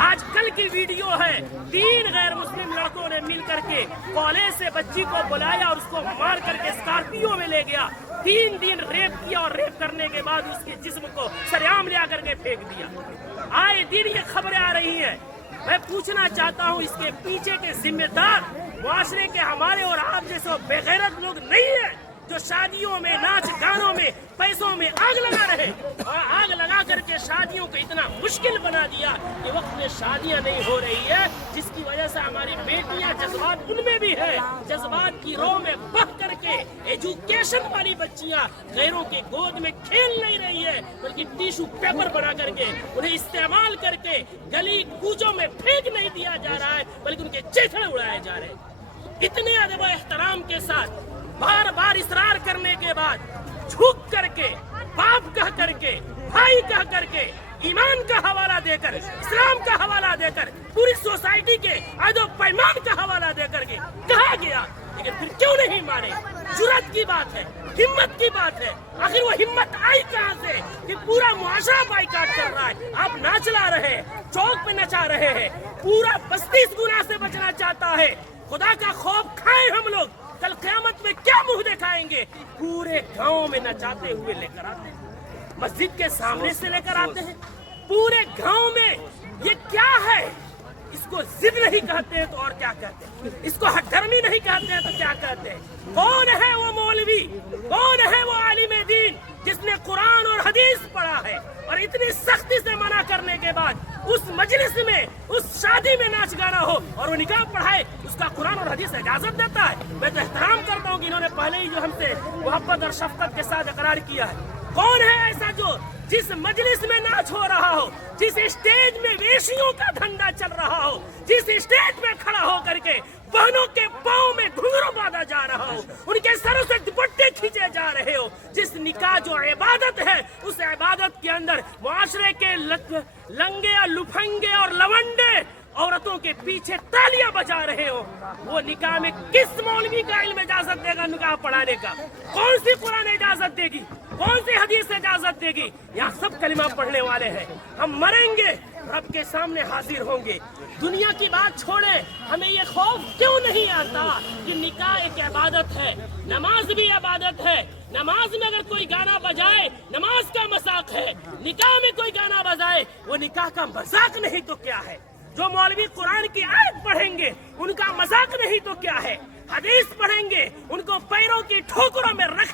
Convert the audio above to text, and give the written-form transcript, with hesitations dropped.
آج کل کی ویڈیو ہے، 3 غیر مسلم لڑکوں نے مل کر کے کالج سے بچی کو بلایا اور اس کو مار کر کے اسکارپیو میں لے گیا، 3 دن ریپ کیا اور ریپ کرنے کے بعد اس کے جسم کو سریعام لے کر کے پھینک دیا۔ آئے دن یہ خبریں آ رہی ہیں۔ میں پوچھنا چاہتا ہوں اس کے پیچھے کے ذمہ دار معاشرے کے ہمارے اور آپ جیسے بے غیرت لوگ نہیں ہیں جو شادیوں میں ناچ گانوں میں پیسوں میں آگ لگا رہے اور آگ لگا کر کے شادیوں کو اتنا مشکل بنا دیا کہ وقت میں شادیاں نہیں ہو رہی ہے، جس کی وجہ سے ہماری بیٹیاں جذبات ان میں بھی ہے، جذبات کی رو میں بہ کر کے ایجوکیشن والی بچیاں غیروں کے گود میں کھیل نہیں رہی ہے بلکہ ٹیشو پیپر بنا کر کے انہیں استعمال کر کے گلی کوچوں میں پھینک نہیں دیا جا رہا ہے بلکہ ان کے چیتھڑے اڑائے جا رہے ہیں۔ اتنے ادب و احترام کے ساتھ بار بار اصرار کرنے کے بعد جھک کر کے باپ کہہ کر کے بھائی کہہ کر کے ایمان کا حوالہ دے کر اسلام کا حوالہ دے کر پوری سوسائٹی کے عہد و پیمان کا حوالہ دے کر کے کہا گیا، لیکن پھر کیوں نہیں مانے؟ جرأت کی بات ہے، ہمت کی بات ہے۔ آخر وہ ہمت آئی کہاں سے کہ پورا معاشرہ بائیکاٹ کر رہا ہے، آپ ناچ لا رہے ہیں، چوک پہ نچا رہے ہیں، پورا بستی اس گناہ سے بچنا چاہتا ہے۔ خدا کا خوف کھائیں ہم لوگ، کل قیامت میں کیا منہ دکھائیں گے؟ پورے گاؤں میں نچاتے ہوئے لے کر آتے ہیں، مسجد کے سامنے سے لے کر آتے ہیں، پورے گاؤں میں۔ یہ کیا ہے؟ اس کو ضد نہیں کہتے ہیں تو اور کیا کہتے ہیں؟ اس کو ہٹ دھرمی نہیں کہتے ہیں تو کیا کہتے ہیں؟ کون ہے وہ مولوی، کون ہے وہ عالم دین جس نے قرآن اور حدیث پڑھا ہے اور اتنی سختی سے منع کرنے کے بعد اس مجلس میں اس شادی میں ناچ گانا ہو اور وہ نکاح پڑھائے، اس کا قرآن اور حدیث اجازت دیتا ہے؟ میں تو احترام کرتا ہوں کہ انہوں نے پہلے ہی جو ہم سے محبت اور شفقت کے ساتھ اقرار کیا ہے۔ کون ہے ایسا جو جس مجلس میں ناچ ہو رہا ہو، جس اسٹیج میں ویشیوں کا دھندا چل رہا ہو، جس اسٹیج میں کھڑا ہو کر کے بہنوں کے پاؤں میں گھنگرو باندھا جا رہا ہو، ان کے سروں سے دوپٹے کھینچے جا رہے ہو، جس نکاح جو عبادت ہے اس عبادت کے اندر معاشرے کے لنگے اور لفنگے اور لونڈے عورتوں کے پیچھے تالیاں بجا رہے ہو، وہ نکاح میں کس مولوی کا علم اجازت دے گا نکاح پڑھانے کا؟ کون سی قرآن اجازت دے گی؟ کون سی حدیث اجازت دے گی؟ یہاں سب کلمہ پڑھنے والے ہیں، ہم مریں گے رب کے سامنے حاضر ہوں گے۔ دنیا کی بات چھوڑے، ہمیں یہ خوف کیوں نہیں آتا کہ نکاح ایک عبادت ہے، نماز بھی عبادت ہے، نماز میں اگر کوئی گانا بجائے نماز کا مذاق ہے، نکاح میں کوئی گانا بجائے وہ نکاح کا مذاق نہیں تو کیا ہے؟ جو مولوی قرآن کی آیت پڑھیں گے ان کا مذاق نہیں تو کیا ہے؟ حدیث پڑھیں گے ان کو پیروں کی ٹھوکروں میں رکھ